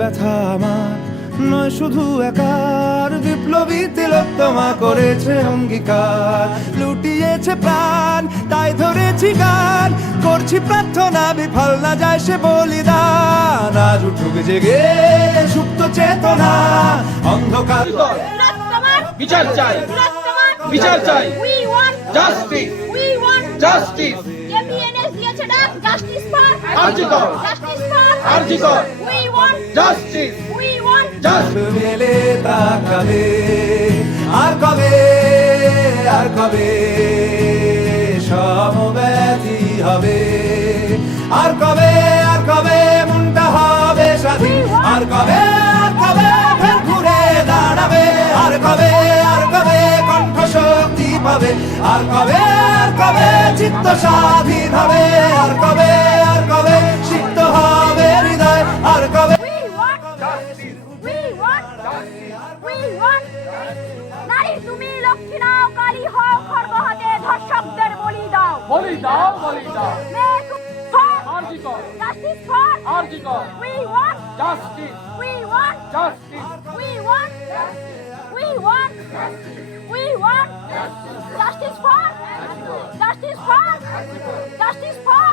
ব্যথা আমার। নয় শুধু একার বিপ্লবী তিলোত্তমা করেছে অঙ্গীকার। লুটিয়েছে প্রাণ তাই ধরেছি গান। করছি প্রার্থনা বিফল না যায় সে বলিদান। আজ উঠুক জেগে সুপ্ত চেতনা অন্ধকার বিচার চাই। বিচার চাই। Justice. Justice. Justice. For RG Kar. Justice for RG Kar. Justice তাকাবে আর কবে আর কবে? সমব্যাধি হবে। আর কবে আর কবে মনটা হবে স্বাধীন? আর কবে আর কবে ফের ঘুরে দাঁড়াবে? আর কবে আর কবে কণ্ঠ শক্তি পাবে? আর কবে আর কবে চিত্ত স্বাধীন হবে? আর কবে উই ওয়ান্ট নারী তুমি লক্ষ্মী নাও কালী হও খর্গ হাতে ধর্ষকদের বলি দাও। বলি দাও বলি দাও। মে for RG Kar justice for RG Kar we want justice we want justice We want, we want, we want justice for, justice for, justice for.